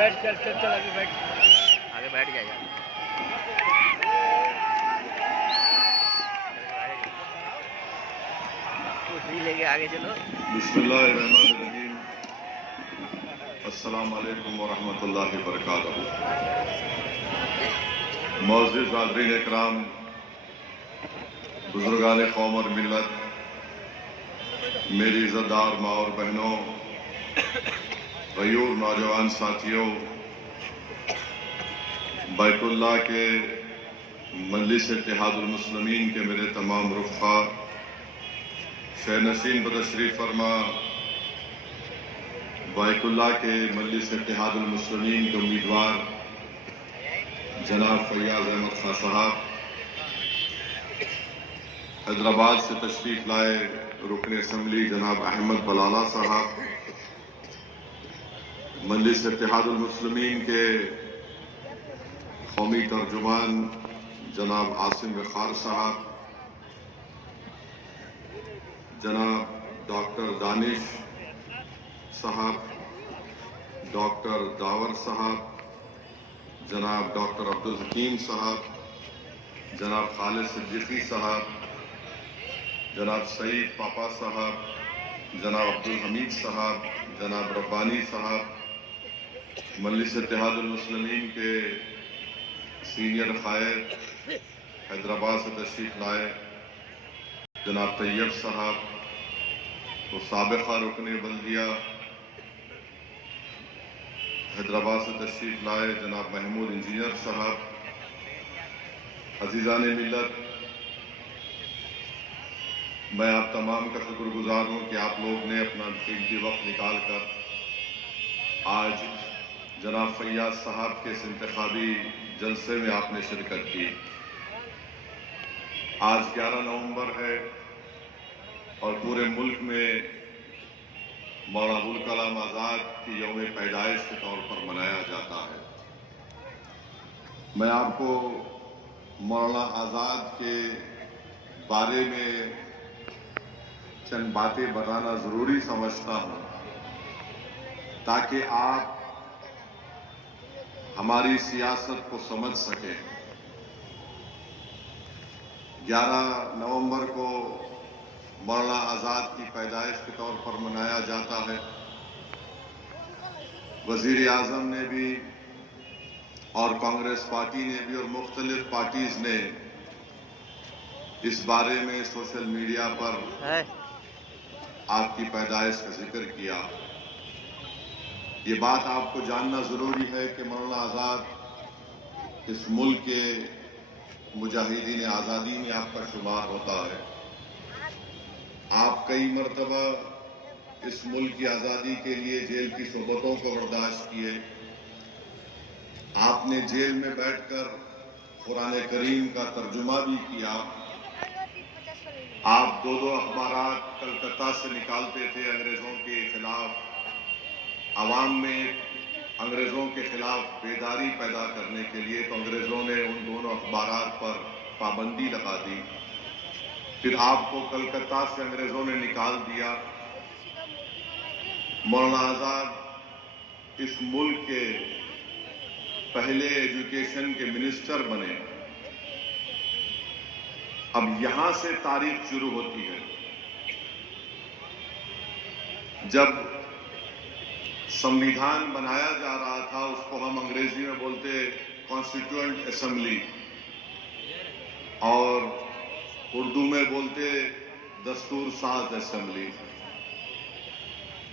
بیٹھ چل چل چل آگے بیٹھ جائے گا. لے کے آگے چلو. بسم اللہ الرحمن الرحیم. السلام علیکم ورحمۃ اللہ وبرکاتہ. معزز حاضرین اکرام، بزرگان قوم اور ملت، میری عزت دار ماں اور بہنوں، غیور نوجوان ساتھیوں، بیت اللہ کے مجلس اتحاد المسلمین کے میرے تمام رفقا، شہ نشین بتشریف فرما بیت اللہ کے مجلس اتحاد المسلمین کے امیدوار جناب فیاض احمد خان صاحب، حیدرآباد سے تشریف لائے رکن اسمبلی جناب احمد بلالہ صاحب، مجلس اتحاد المسلمین کے قومی ترجمان جناب عاصم وقار صاحب، جناب ڈاکٹر دانش صاحب، ڈاکٹر داور صاحب، جناب ڈاکٹر عبدالحکیم صاحب، جناب خالد صدیقی صاحب، جناب سعید پاپا صاحب، جناب عبدالحمید صاحب، جناب ربانی صاحب، مجلس اتحاد المسلمین کے سینئر قائد حیدرآباد سے تشریف لائے جناب طیب صاحب، تو سابقہ رکن بلدیہ حیدرآباد سے تشریف لائے جناب محمود انجینئر صاحب، عزیزان ملت، میں آپ تمام کا شکر گزار ہوں کہ آپ لوگ نے اپنا قیمتی وقت نکال کر آج جناب فیاض صاحب کے اس انتخابی جلسے میں آپ نے شرکت کی. آج 11 نومبر ہے اور پورے ملک میں مولانا ابوالکلام آزاد کی یوم پیدائش کے طور پر منایا جاتا ہے. میں آپ کو مولانا آزاد کے بارے میں چند باتیں بتانا ضروری سمجھتا ہوں تاکہ آپ ہماری سیاست کو سمجھ سکیں. 11 نومبر کو مولانا آزاد کی پیدائش کے طور پر منایا جاتا ہے. وزیر اعظم نے بھی اور کانگریس پارٹی نے بھی اور مختلف پارٹیز نے اس بارے میں سوشل میڈیا پر آپ کی پیدائش کا ذکر کیا. یہ بات آپ کو جاننا ضروری ہے کہ مولانا آزاد اس ملک کے مجاہدین آزادی میں آپ کا شمار ہوتا ہے. آپ کئی مرتبہ اس ملک کی آزادی کے لیے جیل کی صحبتوں کو برداشت کیے. آپ نے جیل میں بیٹھ کر قرآن کریم کا ترجمہ بھی کیا. آپ 2 اخبارات کلکتہ سے نکالتے تھے انگریزوں کے خلاف، عوام میں انگریزوں کے خلاف بیداری پیدا کرنے کے لیے. تو انگریزوں نے ان دونوں اخبارات پر پابندی لگا دی. پھر آپ کو کلکتہ سے انگریزوں نے نکال دیا. مولانا آزاد اس ملک کے پہلے ایجوکیشن کے منسٹر بنے. اب یہاں سے تاریخ شروع ہوتی ہے. جب سمویدھان بنایا جا رہا تھا، اس کو ہم انگریزی میں بولتے کانسٹیٹیوئنٹ اسمبلی اور اردو میں بولتے دستور ساز اسمبلی.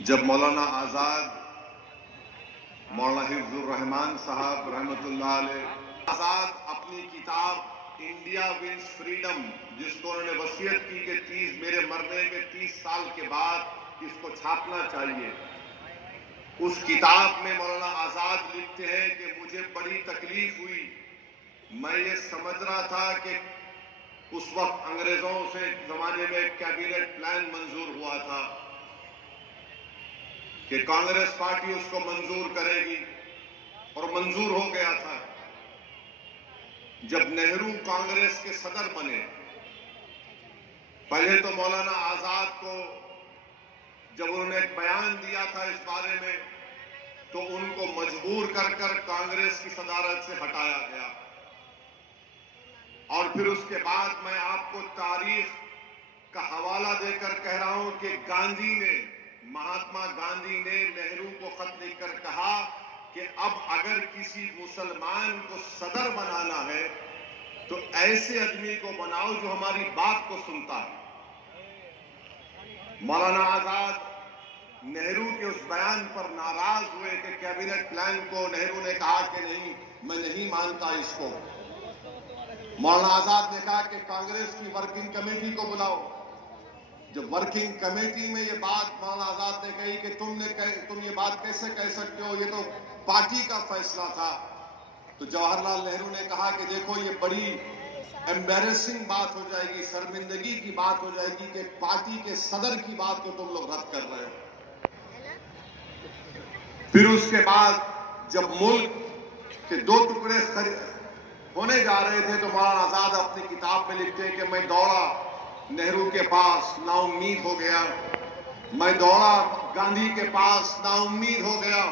جب مولانا آزاد، مولانا حفظ الرحمان صاحب رحمۃ اللہ علیہ آزاد اپنی کتاب انڈیا ونس فریڈم، جس کو انہوں نے وصیت کی کہ میرے مرنے کے 30 سال کے بعد اس کو چھاپنا چاہیے، اس کتاب میں مولانا آزاد لکھتے ہیں کہ مجھے بڑی تکلیف ہوئی. میں یہ سمجھ رہا تھا کہ اس وقت انگریزوں سے زمانے میں کیبنٹ پلان منظور ہوا تھا کہ کانگریس پارٹی اس کو منظور کرے گی، اور منظور ہو گیا تھا. جب نہرو کانگریس کے صدر بنے، پہلے تو مولانا آزاد کو جب انہوں نے ایک بیان دیا تھا اس بارے میں تو ان کو مجبور کر کر کانگریس کی صدارت سے ہٹایا گیا. اور پھر اس کے بعد میں آپ کو تاریخ کا حوالہ دے کر کہہ رہا ہوں کہ مہاتما گاندھی نے نہرو کو خط لکھ کر کہا کہ اب اگر کسی مسلمان کو صدر بنانا ہے تو ایسے آدمی کو بناؤ جو ہماری بات کو سنتا ہے. مولانا آزاد نہرو کے اس بیان پر ناراض ہوئے کہ کیبنٹ پلان کو نہرو نے کہا کہ نہیں، میں نہیں مانتا اس کو. مولانا آزاد نے کہا کہ کانگریس کی ورکنگ کمیٹی کو بلاؤ. جب ورکنگ کمیٹی میں یہ بات مولانا آزاد نے کہی کہ تم یہ بات کیسے کہہ سکتے ہو، یہ تو پارٹی کا فیصلہ تھا، تو جواہر لال نہرو نے کہا کہ دیکھو یہ بڑی ایمبیرسنگ بات ہو جائے گی، شرمندگی کی بات ہو جائے گی کہ پارٹی کے صدر کی بات کو تم لوگ رد کر رہے ہو. پھر اس کے بعد جب ملک کے 2 ٹکڑے ہونے جا رہے تھے تو مولانا آزاد اپنی کتاب میں لکھتے ہیں کہ میں دوڑا نہرو کے پاس، نا امید ہو گیا. میں دوڑا گاندھی کے پاس، نا امید ہو گیا.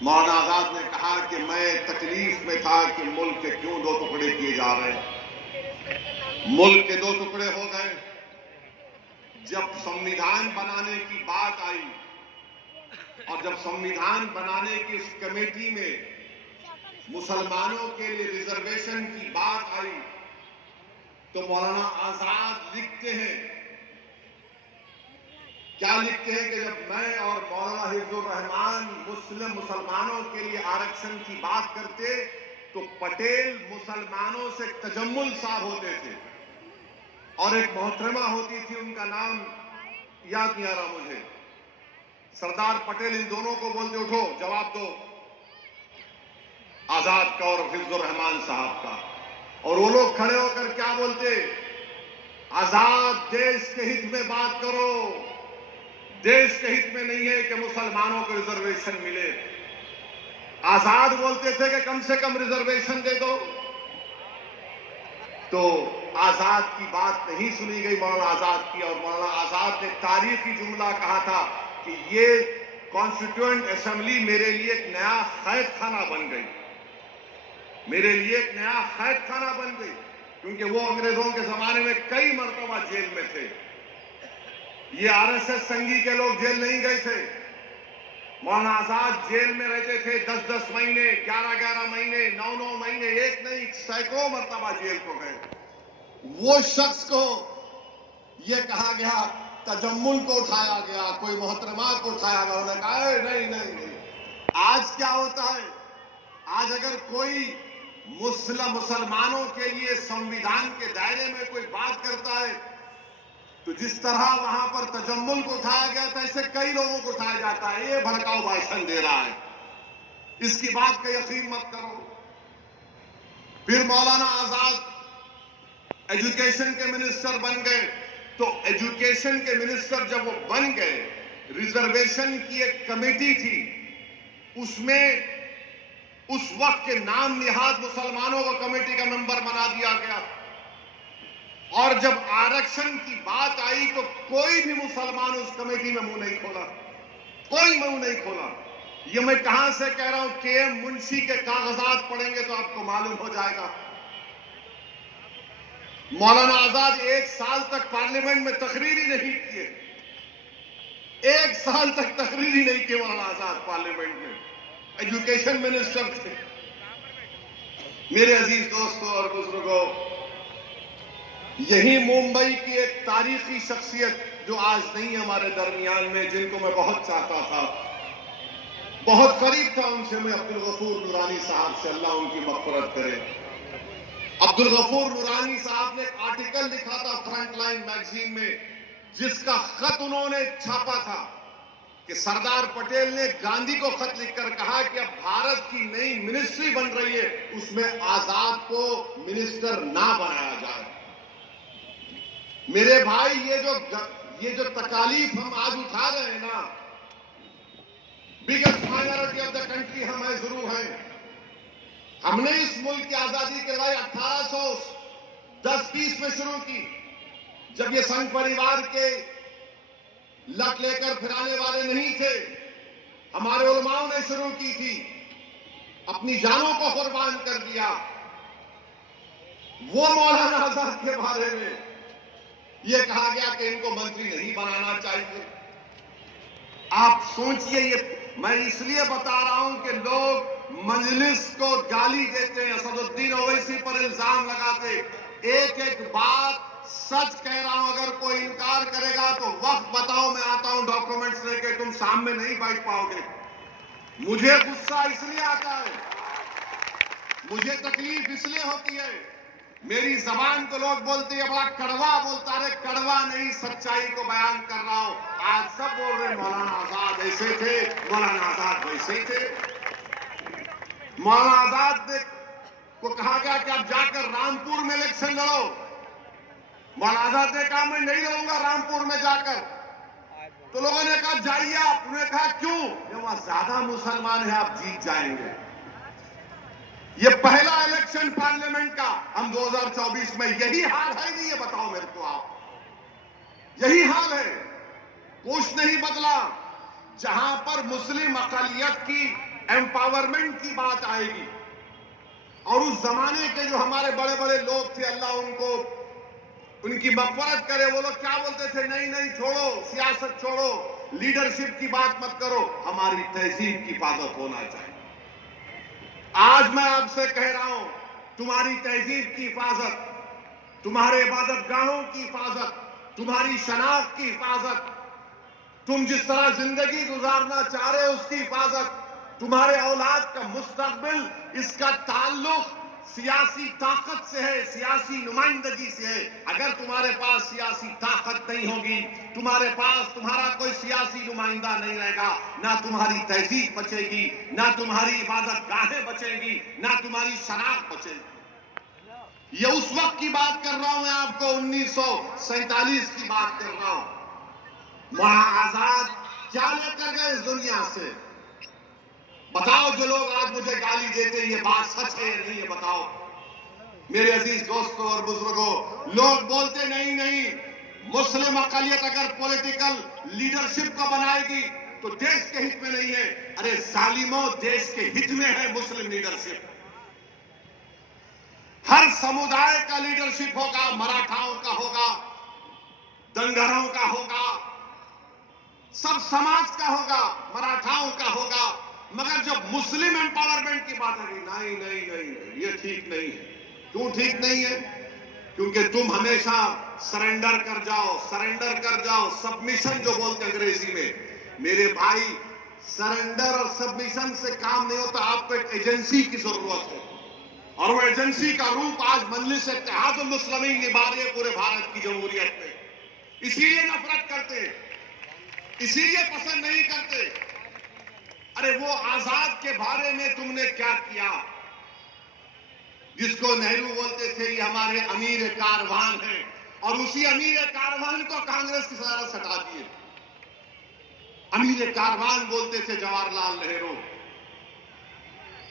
مولانا آزاد نے کہا کہ میں تکلیف میں تھا کہ ملک کے کیوں 2 ٹکڑے کیے جا رہے ہیں. ملک کے 2 ٹکڑے ہو گئے. جب سمویدھان بنانے کی بات آئی اور جب سمویدھان بنانے کی اس کمیٹی میں مسلمانوں کے لیے ریزرویشن کی بات آئی تو مولانا آزاد لکھتے ہیں، کیا لکھتے ہیں کہ جب میں اور مولانا حفظ الرحمان مسلمانوں کے لیے آرکشن کی بات کرتے تو پٹیل مسلمانوں سے تجمل صاحب ہوتے تھے اور ایک محترمہ ہوتی تھی، ان کا نام یاد نہیں آ رہا مجھے. سردار پٹیل ان دونوں کو بولتے اٹھو جواب دو، آزاد کا اور حفظ الرحمان صاحب کا. اور وہ لوگ کھڑے ہو کر کیا بولتے؟ آزاد دیش کے ہت میں بات کرو، دیش کے ہت میں نہیں ہے کہ مسلمانوں کو ریزرویشن ملے. آزاد بولتے تھے کہ کم سے کم ریزرویشن دے دو. تو آزاد کی بات نہیں سنی گئی مولانا آزاد کی، اور مولانا آزاد نے تاریخی جملہ کہا تھا کہ یہ کانسٹیٹیوئنٹ اسمبلی میرے لیے ایک نیا قید خانہ بن گئی، میرے لیے ایک نیا قید خانہ بن گئی، کیونکہ وہ انگریزوں کے زمانے میں کئی مرتبہ جیل میں تھے. یہ RSS سنگھی کے لوگ جیل نہیں گئے تھے. مولانا آزاد جیل میں رہتے تھے 10 مہینے، 11 مہینے، 9 مہینے، ایک نہیں سینکڑوں مرتبہ جیل کو گئے. وہ شخص کو یہ کہا گیا، تجمل کو اٹھایا گیا، کوئی محترمات کو اٹھایا گیا، انہوں نے کہا نہیں. آج کیا ہوتا ہے؟ آج اگر کوئی مسلمانوں کے لیے سمویدھان کے دائرے میں کوئی بات کرتا ہے تو جس طرح وہاں پر تجمل کو اٹھایا گیا تھا ایسے کئی لوگوں کو اٹھایا جاتا ہے. یہ بھڑکاؤ بھاشن دے رہا ہے، اس کی بات کا یقین مت کرو. پھر مولانا آزاد ایجوکیشن کے منسٹر بن گئے. تو ایجوکیشن کے منسٹر جب وہ بن گئے، ریزرویشن کی ایک کمیٹی تھی، اس میں اس وقت کے نام نہاد مسلمانوں کو کمیٹی کا ممبر بنا دیا گیا. اور جب آرکشن کی بات آئی تو کوئی بھی مسلمان اس کمیٹی میں منہ نہیں کھولا، کوئی منہ نہیں کھولا. یہ میں کہاں سے کہہ رہا ہوں؟ KM منشی کے کاغذات پڑھیں گے تو آپ کو معلوم ہو جائے گا. مولانا آزاد 1 سال تک پارلیمنٹ میں تقریر ہی نہیں کیے، 1 سال تک تقریر ہی نہیں کی مولانا آزاد پارلیمنٹ میں. ایجوکیشن منسٹر تھے. میرے عزیز دوستوں اور بزرگوں، یہی ممبئی کی ایک تاریخی شخصیت جو آج نہیں ہمارے درمیان میں، جن کو میں بہت چاہتا تھا، بہت قریب تھا ان سے میں، عبدالغفور نورانی صاحب سے، اللہ ان کی مغفرت کرے. عبدالغفور نورانی صاحب نے ایک آرٹیکل لکھا تھا فرنٹ لائن میگزین میں، جس کا خط انہوں نے چھاپا تھا کہ سردار پٹیل نے گاندھی کو خط لکھ کر کہا کہ اب بھارت کی نئی منسٹری بن رہی ہے، اس میں آزاد کو منسٹر نہ بنایا جائے. میرے بھائی، یہ جو تکالیف ہم آج اٹھا رہے ہیں نا، biggest minority of the country ہم ہیں، ضرور ہیں. ہم نے اس ملک کی آزادی کی لڑائی 1810-20 میں شروع کی، جب یہ سنگھ پریوار کے لٹ لے کر پھرانے والے نہیں تھے. ہمارے علماؤں نے شروع کی تھی، اپنی جانوں کو قربان کر دیا، وہ مولانا آزاد کے بارے میں یہ کہا گیا کہ ان کو منتری نہیں بنانا چاہیے۔ آپ سوچئے، یہ میں اس لیے بتا رہا ہوں کہ لوگ مجلس کو گالی دیتے ہیں، اسد الدین اویسی پر الزام لگاتے، ایک ایک بات سچ کہہ رہا ہوں، اگر کوئی انکار کرے گا تو وقت بتاؤ، میں آتا ہوں ڈاکومنٹس لے کے، تم سامنے نہیں بیٹھ پاؤ گے۔ مجھے غصہ اس لیے آتا ہے، مجھے تکلیف اس لیے ہوتی ہے، میری زبان کو لوگ بولتے ہیں بڑا کڑوا بولتا ہے، کڑوا نہیں، سچائی کو بیان کر رہا ہوں۔ آج سب بول رہے ہیں مولانا آزاد ایسے تھے، مولانا آزاد ویسے ہی تھے۔ مولانا آزاد کو کہا گیا کہ آپ جا کر رامپور میں الیکشن لڑو، مولانا آزاد نے کہا میں نہیں لڑوں گا رامپور میں جا کر، تو لوگوں نے کہا جائیے آپ، انہوں نے کہا کیوں؟ کہ وہاں زیادہ مسلمان ہیں، آپ جیت جائیں گے۔ یہ پہلا الیکشن پارلیمنٹ کا، ہم 2024 میں یہی حال ہے نہیں؟ یہ بتاؤ میرے کو آپ، یہی حال ہے، کچھ نہیں بدلا۔ جہاں پر مسلم اقلیت کی ایمپاورمنٹ کی بات آئے گی، اور اس زمانے کے جو ہمارے بڑے بڑے لوگ تھے، اللہ ان کو ان کی مغفرت کرے، وہ لوگ کیا بولتے تھے؟ نہیں نہیں، چھوڑو سیاست، چھوڑو لیڈرشپ کی بات مت کرو، ہماری تہذیب کی حفاظت ہونا چاہیے۔ آج میں آپ سے کہہ رہا ہوں، تمہاری تہذیب کی حفاظت، تمہارے عبادت گاہوں کی حفاظت، تمہاری شناخت کی حفاظت، تم جس طرح زندگی گزارنا چاہ رہے ہو اس کی حفاظت، تمہارے اولاد کا مستقبل، اس کا تعلق سیاسی طاقت سے ہے، سیاسی نمائندگی سے ہے۔ اگر تمہارے پاس سیاسی طاقت نہیں ہوگی، تمہارے پاس تمہارا کوئی سیاسی نمائندہ نہیں رہے گا، نہ تمہاری تہذیب بچے گی، نہ تمہاری عبادت گاہیں بچیں گی، نہ تمہاری شناخت بچے گی۔ یہ اس وقت کی بات کر رہا ہوں، میں آپ کو 1947 کی بات کر رہا ہوں۔ مولانا آزاد کیا لے کر گئے اس دنیا سے؟ بتاؤ، جو لوگ آج مجھے گالی دیتے ہیں، یہ بات سچ ہے یا نہیں؟ یہ بتاؤ میرے عزیز دوستوں اور بزرگوں۔ لوگ بولتے نہیں نہیں، مسلم اقلیت اگر پولیٹیکل لیڈرشپ کو بنائے گی تو دیش کے ہت میں نہیں ہے۔ ارے ظالموں، دیش کے ہت میں ہے مسلم لیڈرشپ۔ ہر سمودائے کا لیڈرشپ ہوگا، مراٹھاؤں کا ہوگا، دنگروں کا ہوگا، سب سماج کا ہوگا، مراٹھاؤں کا ہوگا، مگر جب مسلم امپاورمنٹ کی بات ہے، نہیں نہیں نہیں، یہ ٹھیک نہیں ہے۔ کیوں ٹھیک نہیں ہے؟ کیونکہ تم ہمیشہ سرنڈر کر جاؤ، سرنڈر کر جاؤ، سبمیشن جو بولتے ہیں انگریزی میں۔ میرے بھائی، سرنڈر اور سبمیشن سے کام نہیں ہوتا، آپ کو ایک ایجنسی کی ضرورت ہے، اور وہ ایجنسی کا روپ آج مجلس اتحاد المسلمین نبھا رہی ہے پورے بھارت کی جمہوریت میں۔ اسی لیے نفرت کرتے، اسی لیے پسند نہیں کرتے۔ ارے وہ آزاد کے بارے میں تم نے کیا کیا، جس کو نہرو بولتے تھے یہ ہمارے امیر کاروان ہیں، اور اسی امیر کاروان کو کانگریس کی صدارت ہٹا دیے۔ امیر کاروان بولتے تھے جواہر لال نہرو۔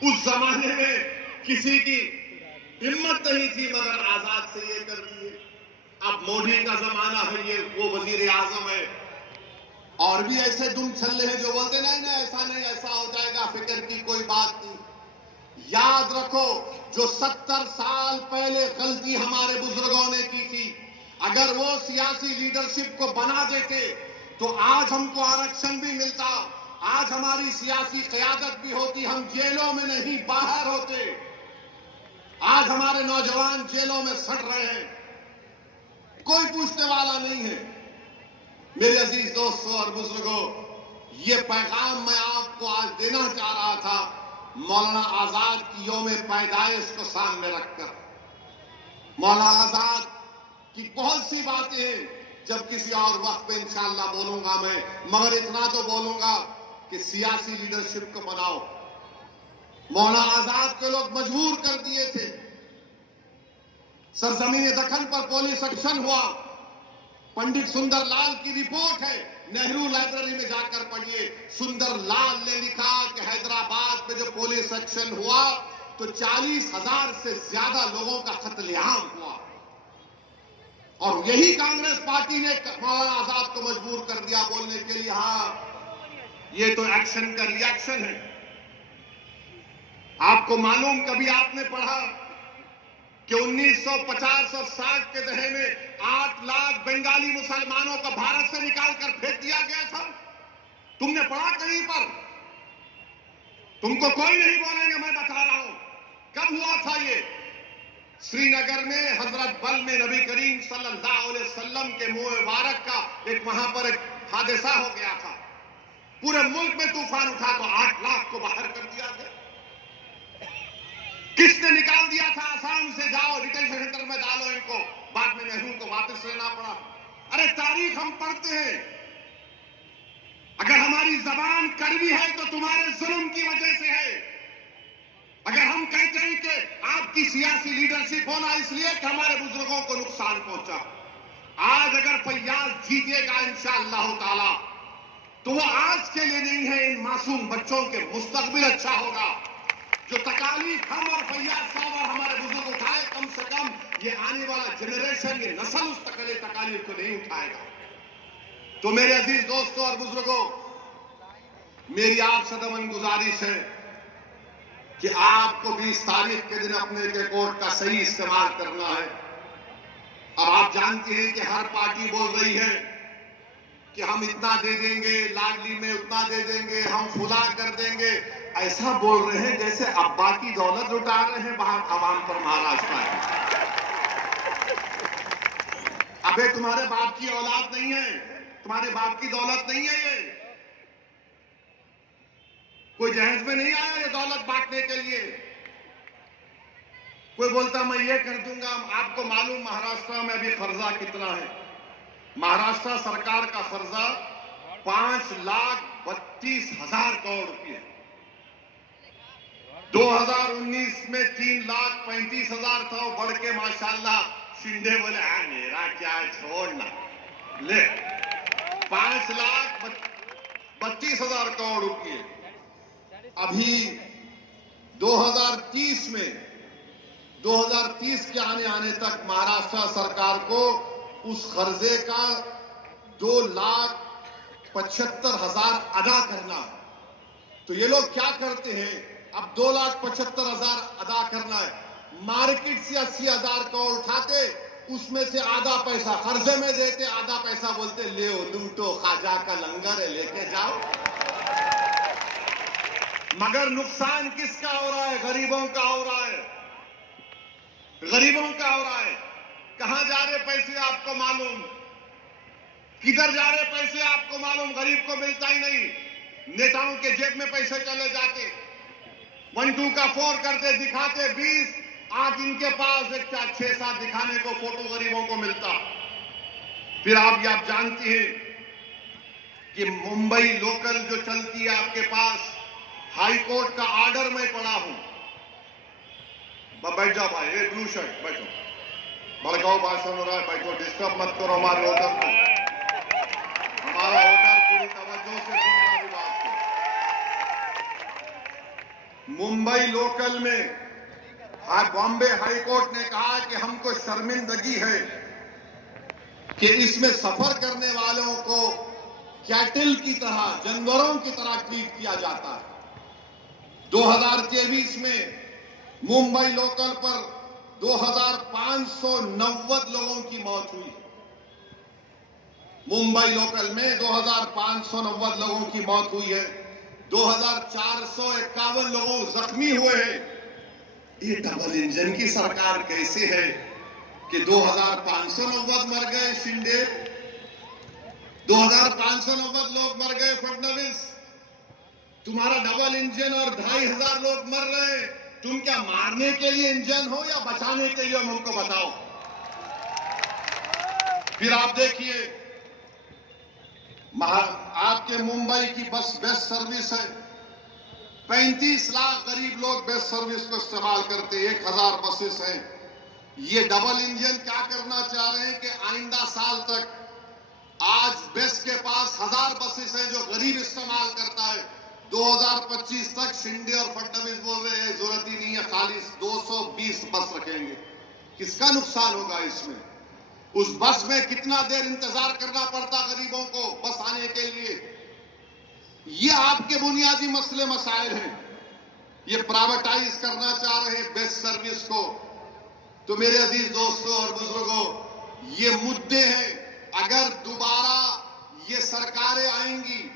اس زمانے میں کسی کی ہمت نہیں تھی، مگر آزاد سے یہ کر دیے۔ اب مودی کا زمانہ ہے، یہ وہ وزیر اعظم ہے، اور بھی ایسے دم چھلے ہیں جو بولتے نہیں نہیں ایسا نہیں، ایسا ہو جائے گا، فکر کی کوئی بات نہیں۔ یاد رکھو، جو 70 سال پہلے غلطی ہمارے بزرگوں نے کی تھی، اگر وہ سیاسی لیڈرشپ کو بنا دیتے تو آج ہم کو آرکشن بھی ملتا، آج ہماری سیاسی قیادت بھی ہوتی، ہم جیلوں میں نہیں باہر ہوتے۔ آج ہمارے نوجوان جیلوں میں سڑ رہے ہیں، کوئی پوچھنے والا نہیں ہے۔ میرے عزیز دوستوں اور بزرگوں، یہ پیغام میں آپ کو آج دینا چاہ رہا تھا، مولانا آزاد کی یوم پیدائش کو سامنے رکھ کر۔ مولانا آزاد کی بہت سی باتیں ہیں، جب کسی اور وقت پہ انشاءاللہ بولوں گا میں، مگر اتنا تو بولوں گا کہ سیاسی لیڈرشپ کو بناؤ۔ مولانا آزاد کو لوگ مجبور کر دیے تھے، سرزمین دکن پر پولیس ایکشن ہوا، پنڈت سندر لال کی رپورٹ ہے، نہرو لائبریری میں جا کر پڑھیے۔ سندر لال نے لکھا کہ حیدرآباد میں جو پولیس ایکشن ہوا تو 40,000 سے زیادہ لوگوں کا قتل عام ہوا، اور یہی کانگریس پارٹی نے مولانا آزاد کو مجبور کر دیا بولنے کے لیے، ہاں یہ تو ایکشن کا ری ایکشن ہے. آپ کو معلوم، کبھی آپ نے پڑھا کہ 1950 اور 60 کے دہے میں 8 لاکھ بنگالی مسلمانوں کو بھارت سے نکال کر پھینک دیا گیا تھا؟ تم نے پڑھا کہیں پر؟ تم کو کوئی نہیں بولیں گے، میں بتا رہا ہوں. کب ہوا تھا یہ؟ سری نگر میں حضرت بل میں نبی کریم صلی اللہ علیہ وسلم کے منہ مبارک کا ایک وہاں پر ایک حادثہ ہو گیا تھا. پورے ملک میں طوفان اٹھا تو 8 لاکھ کو باہر کر دیا گیا. کس نے نکال دیا تھا؟ آسام سے جاؤ ڈیٹینشن سینٹر میں ڈالو ان کو، بعد میں نہرو کو واپس لینا پڑا. ارے تاریخ ہم پڑھتے ہیں. اگر ہماری زبان کڑوی ہے تو تمہارے ظلم کی وجہ سے ہے. اگر ہم کہتے ہیں کہ آپ کی سیاسی لیڈرشپ ہونا اس لیے کہ ہمارے بزرگوں کو نقصان پہنچا. آج اگر فیاض جیتے گا انشاءاللہ تعالی تو وہ آج کے لیے نہیں ہے، ان معصوم بچوں کے مستقبل اچھا ہوگا. جو تکالیف ہم اور فیاض صاحب اور ہمارے بزرگ اٹھائے، کم سے کم یہ آنے والا جنریشن، یہ نسل اس تکالیف کو نہیں اٹھائے گا. تو میرے عزیز دوستوں اور بزرگوں، میری آپ سے دمن گزارش ہے کہ آپ کو 20 تاریخ کے دن اپنے ریکارڈ کا صحیح استعمال کرنا ہے. اب آپ جانتے ہیں کہ ہر پارٹی بول رہی ہے کہ ہم اتنا دے دیں گے، لاڈلی میں اتنا دے دیں گے، ہم فلاں کر دیں گے. ایسا بول رہے ہیں جیسے ابا کی دولت لٹا رہے ہیں باہر عوام پر مہاراشٹر میں. ابے تمہارے باپ کی اولاد نہیں ہے، تمہارے باپ کی دولت نہیں ہے. یہ کوئی جہیز میں نہیں آیا یہ دولت بانٹنے کے لیے. کوئی بولتا میں یہ کر دوں گا. آپ کو معلوم مہاراشٹر میں ابھی قرضہ کتنا ہے؟ مہاراشٹر سرکار کا قرضہ 5,32,000 کروڑ روپے. 2019 میں 3,35,000 تھا، وہ بڑھ کے ماشاءاللہ شنڈے بولے میرا کیا ہے چھوڑنا لے 5,32,000 کروڑ روپے. ابھی 2030 کے آنے تک مہاراشٹر سرکار کو اس قرضے کا 2,75,000 ادا کرنا ہے. تو یہ لوگ کیا کرتے ہیں؟ اب 2,75,000 ادا کرنا ہے، مارکیٹ سے 80,000 کروڑ اٹھاتے، اس میں سے آدھا پیسہ قرضے میں دیتے، آدھا پیسہ بولتے لے لوٹو خواجہ کا لنگر ہے لے کے جاؤ. مگر نقصان کس کا ہو رہا ہے؟ غریبوں کا ہو رہا ہے. غریبوں کا ہو رہا ہے. کہاں جا رہے پیسے آپ کو معلوم؟ کدھر جا رہے پیسے آپ کو معلوم؟ غریب کو ملتا ہی نہیں. نیتاؤں کے جیب میں پیسے چلے جاتے، 1-2 کا 4 کرتے دکھاتے 20. آج ان کے پاس ایک 6-7 دکھانے کو فوٹو غریبوں کو ملتا. پھر آپ جانتے ہیں کہ ممبئی لوکل جو چلتی ہے آپ کے پاس، ہائی کورٹ کا آرڈر میں پڑھا ہوں. بیٹھ جاؤ بھائی، یہ بلو شرٹ بیٹھو، بڑکاؤ بھاشن ہو رہا ہے، بیٹھو، ڈسٹرب مت کرو ہمارے ووٹر کو. ہمارا ووٹر پوری توجہ سے سننا بھی بات کو. ممبئی لوکل میں بامبے ہائی کورٹ نے کہا کہ ہم کو شرمندگی ہے کہ اس میں سفر کرنے والوں کو کیٹل کی طرح، جانوروں کی طرح ٹریٹ کیا جاتا ہے. 2023 میں ممبئی لوکل پر 2,590 لوگوں کی موت ہوئی. ممبئی لوکل میں 2,590 لوگوں کی موت ہوئی ہے. 2,451 لوگوں زخمی ہوئے ہیں. یہ ڈبل انجن کی سرکار کیسے ہے کہ 2,590 مر گئے شنڈے، 2,590 لوگ مر گئے فڈنویس، تمہارا ڈبل انجن اور 2,500 لوگ مر رہے ہیں. تم کیا مارنے کے لیے انجن ہو یا بچانے کے لیے؟ ہم کو بتاؤ. پھر آپ دیکھیے آپ کے ممبئی کی بس بیسٹ سروس ہے. 35 لاکھ غریب لوگ بیسٹ سروس کو استعمال کرتے، 1,000 بسز ہیں. یہ ڈبل انجن کیا کرنا چاہ رہے ہیں کہ آئندہ سال تک آج بیسٹ کے پاس 1,000 بسز ہیں جو غریب استعمال کرتا ہے. 2025 تک شنڈے اور فڈنویس بول رہے ہیں ضرورت ہی نہیں ہے، خالی 220 بس رکھیں گے. کس کا نقصان ہوگا اس میں؟ اس بس میں کتنا دیر انتظار کرنا پڑتا غریبوں کو بس آنے کے لیے. یہ آپ کے بنیادی مسئلے مسائل ہیں. یہ پرائیویٹائز کرنا چاہ رہے ہیں بیسٹ سروس کو. تو میرے عزیز دوستوں اور بزرگوں، یہ مدعے ہیں. اگر دوبارہ یہ سرکاریں آئیں گی،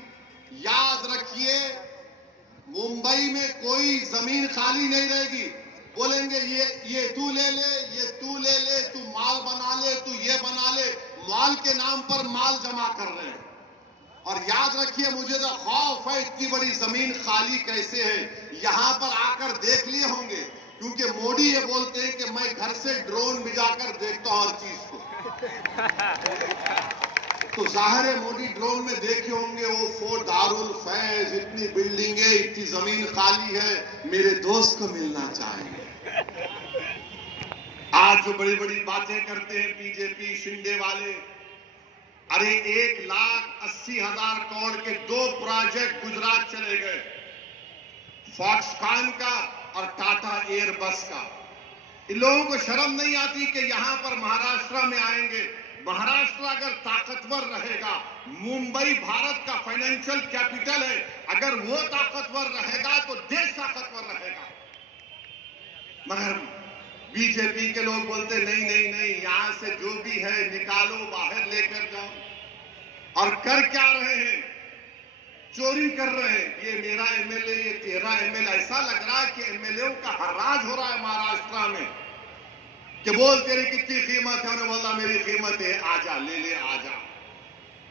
یاد رکھیے ممبئی میں کوئی زمین خالی نہیں رہے گی. بولیں گے یہ تو لے لے، یہ تو لے لے، تو مال بنا لے، تو یہ بنا لے. مال کے نام پر مال جمع کر رہے ہیں. اور یاد رکھیے مجھے تو خوف ہے اتنی بڑی زمین خالی کیسے ہے. یہاں پر آ کر دیکھ لیے ہوں گے، کیونکہ موڈی یہ بولتے ہیں کہ میں گھر سے ڈرون بھجا کر دیکھتا ہوں ہر چیز کو. تو ظاہر ہے موڈی ڈرون میں دیکھے ہوں گے وہ فورٹ دارالفیض، اتنی بلڈنگیں، اتنی زمین خالی ہے. میرے دوست کو ملنا چاہیں گے. آج جو بڑی بڑی باتیں کرتے ہیں بی جے پی شنڈے والے، ارے 1,80,000 کروڑ کے 2 پروجیکٹ گجرات چلے گئے، فاکس کان کا اور ٹاٹا ایئر بس کا. ان لوگوں کو شرم نہیں آتی کہ یہاں پر مہاراشٹرا میں آئیں گے. مہاراشٹر اگر طاقتور رہے گا، ممبئی بھارت کا فائنینشل کیپٹل ہے، اگر وہ طاقتور رہے گا تو دیش طاقتور رہے گا. مگر بی جے پی کے لوگ بولتے نہیں نہیں نہیں، یہاں سے جو بھی ہے نکالو، باہر لے کر جاؤ. اور کر کیا رہے ہیں؟ چوری کر رہے ہیں. یہ میرا ایم ایل اے، یہ تیرا ایم ایل اے. ایسا لگ رہا ہے کہ ایم ایل اے کا حراج ہو رہا ہے مہاراشٹرا میں، کہ بول تیری کتنی قیمت ہے؟ انہوں نے بولا میری قیمت ہے، آجا لے لے آجا.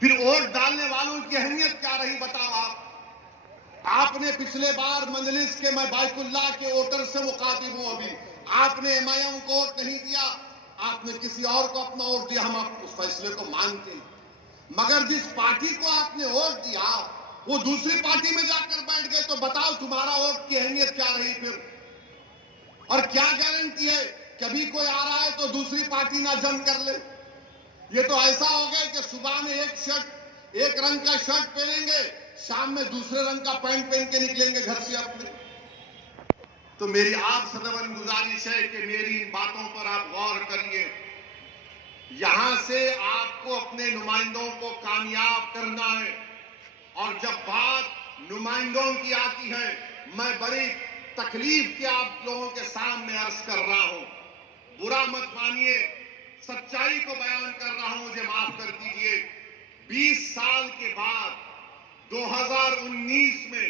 پھر ووٹ ڈالنے والوں کی اہمیت کیا رہی بتاؤ. آپ نے پچھلے بار مجلس کے، میں بائک اللہ کے ووٹر سے مخاطب ہوں، ابھی آپ نے ایم آئی ایم کو ووٹ نہیں دیا، آپ نے کسی اور کو اپنا ووٹ دیا. ہم اس فیصلے کو مانتے ہیں، مگر جس پارٹی کو آپ نے ووٹ دیا وہ دوسری پارٹی میں جا کر بیٹھ گئے، تو بتاؤ تمہارا ووٹ کی اہمیت کیا رہی پھر؟ اور کیا گارنٹی ہے کبھی کوئی آ رہا ہے تو دوسری پارٹی نہ جم کر لے؟ یہ تو ایسا ہو گیا کہ صبح میں ایک رنگ کا شرٹ پہنیں گے، شام میں دوسرے رنگ کا پینٹ پہن کے نکلیں گے گھر سے اپنے. تو میری آپ سے گزارش ہے کہ میری باتوں پر آپ غور کریے. یہاں سے آپ کو اپنے نمائندوں کو کامیاب کرنا ہے. اور جب بات نمائندوں کی آتی ہے، میں بڑی تکلیف کے آپ لوگوں کے سامنے عرض کر رہا ہوں. برا مت مانیے، سچائی کو بیان کر رہا ہوں، مجھے معاف کر دیجئے. 20 سال کے بعد 2019 میں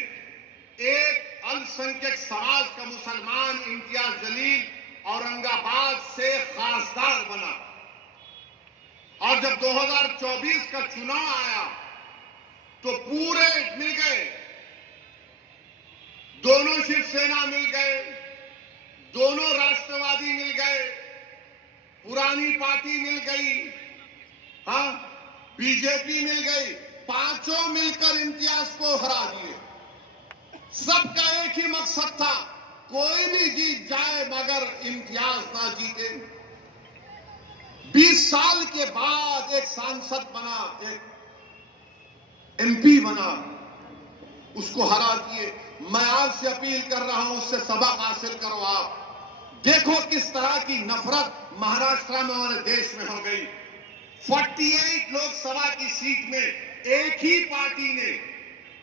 ایک السنکھیک سماج کا مسلمان امتیاز جلیل اورنگ آباد سے خاصدار بنا. اور جب 2024 کا چناؤ آیا تو پورے مل گئے. دونوں شیو سینا مل گئے، دونوں راشٹروادی مل گئے، پرانی پارٹی مل گئی، ہاں بی جے پی مل گئی. پانچوں مل کر امتیاز کو ہرا دیے. سب کا ایک ہی مقصد تھا، کوئی بھی جیت جائے مگر امتیاز نہ جیتے. 20 سال کے بعد ایک سانسد بنا، ایک ایم پی بنا، اس کو ہرا دیے. میں آپ سے اپیل کر رہا ہوں، اس سے سبق حاصل کرو. آپ دیکھو کس طرح کی نفرت مہاراشٹر میں اور دیش میں ہو گئی. 48 لوک سبھا کی سیٹ میں ایک ہی پارٹی نے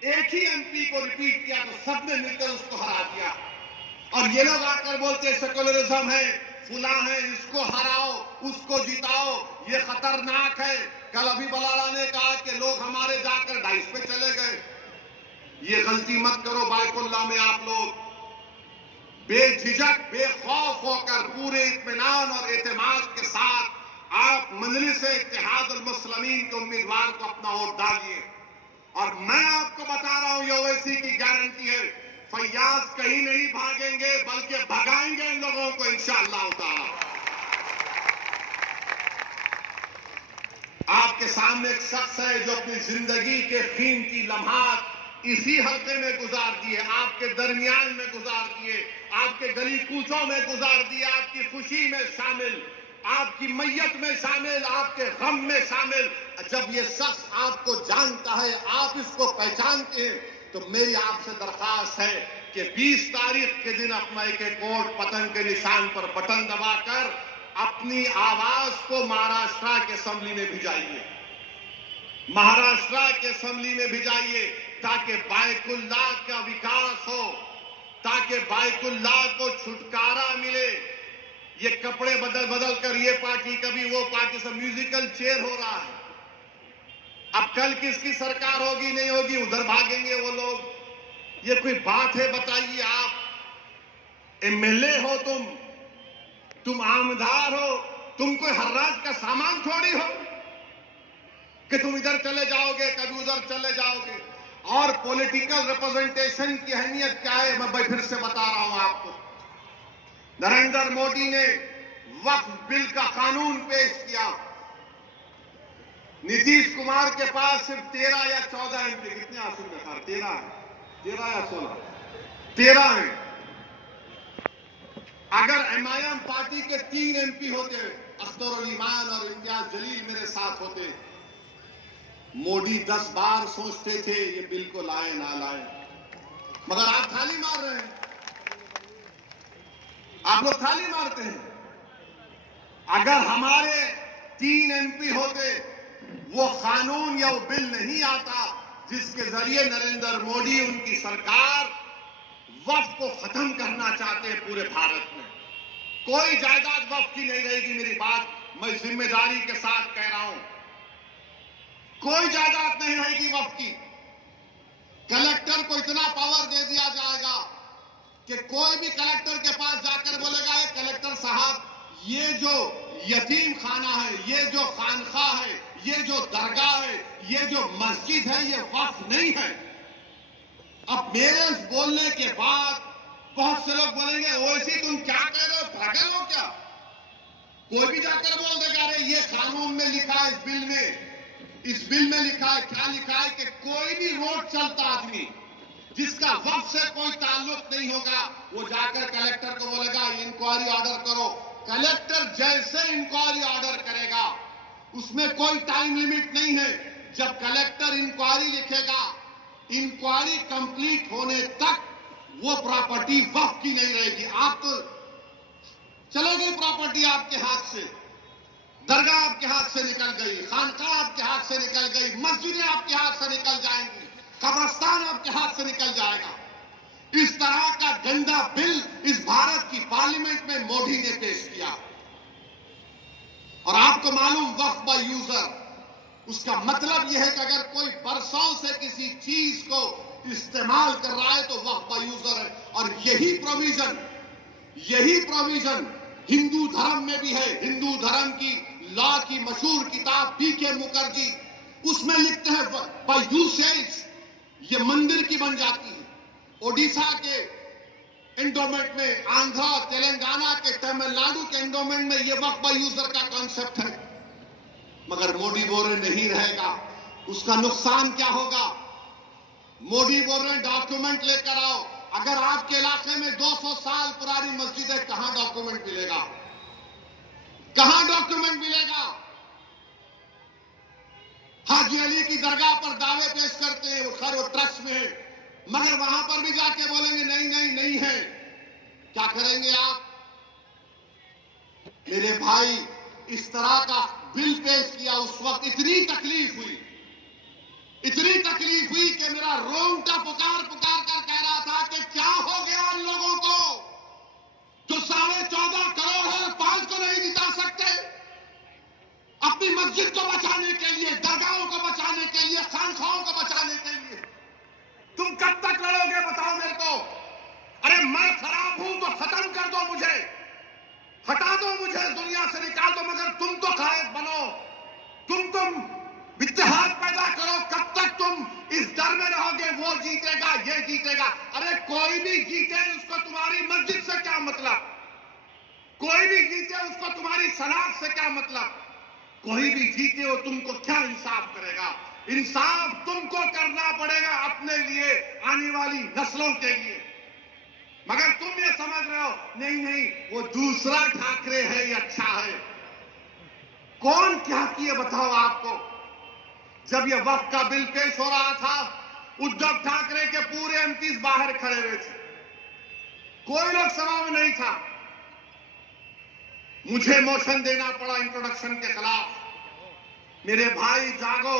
ایک ہی ایم پی کو ریپیٹ کیا تو سب نے مل کر اس کو ہرا دیا. اور یہ لوگ آ کر بولتے سیکولرزم ہے، فلاں ہے، اس کو ہراؤ، اس کو جتاؤ، یہ خطرناک ہے. کل ابھی بلالا نے کہا کہ لوگ ہمارے جا کر 250 پہ چلے گئے. یہ غلطی مت کرو. بائک اللہ میں آپ لوگ بے جھجک، بے خوف ہو کر پورے اطمینان اور اعتماد کے ساتھ آپ مجلس اتحاد المسلمین کے امیدوار کو اپنا ووٹ ڈالیے. اور میں آپ کو بتا رہا ہوں، یہ اویسی کی گارنٹی ہے، فیاض کہیں نہیں بھاگیں گے بلکہ بھگائیں گے ان لوگوں کو انشاءاللہ تعالی. آپ کے سامنے ایک شخص ہے جو اپنی زندگی کے قیمتی لمحات اسی حلقے میں گزار دیے، آپ کے درمیان میں گزار دیے، آپ کے گلی کوچوں میں گزار دیے، آپ کی خوشی میں شامل، آپ کی میت میں شامل، آپ کے غم میں شامل. جب یہ شخص آپ کو جانتا ہے، آپ اس کو پہچانتے ہیں، تو میری آپ سے درخواست ہے کہ 20 تاریخ کے دن اپنا ایک ووٹ پتنگ کے نشان پر بٹن دبا کر اپنی آواز کو مہاراشٹر کے اسمبلی میں بھیجائیے. مہاراشٹر کے اسمبلی میں بھیجائیے. تاکہ بیت اللہ کا وکاس ہو، تاکہ بیت اللہ کو چھٹکارا ملے. یہ کپڑے بدل بدل کر یہ پارٹی کبھی وہ پارٹی سے میوزیکل چیئر ہو رہا ہے. اب کل کس کی سرکار ہوگی نہیں ہوگی ادھر بھاگیں گے وہ لوگ. یہ کوئی بات ہے؟ بتائیے. آپ ایم ایل اے ہو، تم آمدار ہو، تم کوئی حراج کا سامان تھوڑی ہو کہ تم ادھر چلے جاؤ گے کبھی ادھر چلے جاؤ گے. اور پولیٹیکل ریپرزنٹیشن کی اہمیت کیا ہے میں پھر سے بتا رہا ہوں آپ کو. نریندر مودی نے وقف بل کا قانون پیش کیا. نتیش کمار کے پاس صرف 13 یا 14 MP. کتنے آسن میں خار 13 ہے، 13 یا 16 13 ہیں. اگر ایم آئی ایم پارٹی کے 3 MP ہوتے، اختر الایمان اور امتیاز جلیل میرے ساتھ ہوتے، مودی 10 بار سوچتے تھے یہ بل کو لائے نہ لائے. مگر آپ تھالی مار رہے ہیں، آپ لوگ تھالی مارتے ہیں. اگر ہمارے 3 MP ہوتے، وہ قانون یا وہ بل نہیں آتا جس کے ذریعے نریندر مودی ان کی سرکار وقف کو ختم کرنا چاہتے ہیں پورے بھارت میں. کوئی جائیداد وقف کی نہیں رہے گی. میری بات میں ذمہ داری کے ساتھ کہہ رہا ہوں، کوئی جائیداد نہیں رہے گی وقف کی. کلکٹر کو اتنا پاور دے دیا جائے گا کہ کوئی بھی کلکٹر کے پاس جا کر بولے گا اے کلکٹر صاحب یہ جو یتیم خانہ ہے، یہ جو خانقاہ ہے، یہ جو درگاہ ہے، یہ جو مسجد ہے، یہ وقف نہیں ہے. اب میرے اس بولنے کے بعد بہت سے لوگ بولیں گے اویسی تم کیا کہہ رہے ہو، پاگل ہو کیا؟ کوئی بھی جا کر بول دے گا ارے یہ قانون میں لکھا ہے، اس بل میں لکھا ہے. کیا لکھا ہے کہ کوئی بھی روڈ چلتا آدمی جس کا وقف سے کوئی تعلق نہیں ہوگا وہ جا کر کلکٹر کو بولے گا انکوائری آرڈر کرو. کلکٹر جیسے انکوائری آرڈر کرے گا، اس میں کوئی ٹائم لیمٹ نہیں ہے. جب کلکٹر انکوائری لکھے گا، انکوائری کمپلیٹ ہونے تک وہ پراپرٹی وقف کی نہیں رہے گی. آپ تو چلے گئی پراپرٹی آپ کے ہاتھ سے، درگاہ آپ کے ہاتھ سے نکل گئی، خانقاہ آپ کے ہاتھ سے نکل گئی، مسجدیں آپ کے ہاتھ سے نکل جائیں گی، قبرستان آپ کے ہاتھ سے نکل جائے گا. اس طرح کا گندا بل اس بھارت کی پارلیمنٹ میں مودی نے پیش کیا. اور آپ کو معلوم وقف بائی یوزر، اس کا مطلب یہ ہے کہ اگر کوئی برسوں سے کسی چیز کو استعمال کر رہا ہے تو وقف بائی یوزر ہے. اور یہی پروویژن ہندو دھرم میں بھی ہے. ہندو دھرم کی لا کی مشہور کتاب بی کے مکھرجی، اس میں لکھتے ہیں بائی یوسیج یہ مندر کی بن جاتی ہے. اوڈیشہ کے انڈومنٹ میں، آندھرا تلنگانہ کے تمل ناڈو کے انڈومنٹ میں یہ وقف بائی یوزر کا کانسیپٹ ہے. مگر مودی بول رہے نہیں رہے گا. اس کا نقصان کیا ہوگا؟ مودی بول رہے ڈاکیومنٹ لے کر آؤ. اگر آپ کے علاقے میں 200 سال پرانی مسجد ہے، کہاں ڈاکیومنٹ ملے گا؟ کہاں ڈاکیومنٹ ملے گا؟ حاجی علی کی درگاہ پر دعوے پیش کرتے ہیں، خیر وہ ٹرسٹ میں ہے، مگر وہاں پر بھی جا کے بولیں گے نہیں ہے. کیا کریں گے آپ؟ میرے بھائی اس طرح کا بل پیش کیا، اس وقت اتنی تکلیف ہوئی کہ میرا رونگٹا پکار کر کہہ رہا تھا کہ کیا ہو گیا ان لوگوں کو جو 14.5 کروڑ ہے 5 کو نہیں جتا سکتے. اپنی مسجد کو بچانے کے لیے، درگاہوں کو بچانے کے لیے، خانقاہوں کو بچانے کے لیے تم کب تک لڑو گے بتاؤ میرے کو؟ ارے میں خراب ہوں تو ختم کر دو، مجھے ہٹا دو، مجھے دنیا سے نکال دو، مگر تم تو قائد بنو، تم اتحاد پیدا کرو. کب تک تم اس ڈر میں رہو گے وہ جیتے گا یہ جیتے گا؟ ارے کوئی بھی جیتے اس کو تمہاری مسجد سے کیا مطلب؟ کوئی بھی جیتے اس کو تمہاری صلاح سے کیا مطلب؟ کوئی بھی جیتے ہو تم کو کیا انصاف کرے گا؟ انصاف تم کو کرنا پڑے گا اپنے لیے، آنے والی نسلوں کے لیے. مگر تم یہ سمجھ رہے ہو نہیں وہ دوسرا ٹھاکرے ہے یہ اچھا ہے. کون کیا کیے بتاؤ آپ کو؟ جب یہ وقف کا بل پیش ہو رہا تھا، ادھو ٹھاکرے کے پورے MPs باہر کھڑے ہوئے تھے، کوئی لوگ سبھا میں نہیں تھا. مجھے موشن دینا پڑا انٹروڈکشن کے خلاف. میرے بھائی جاگو،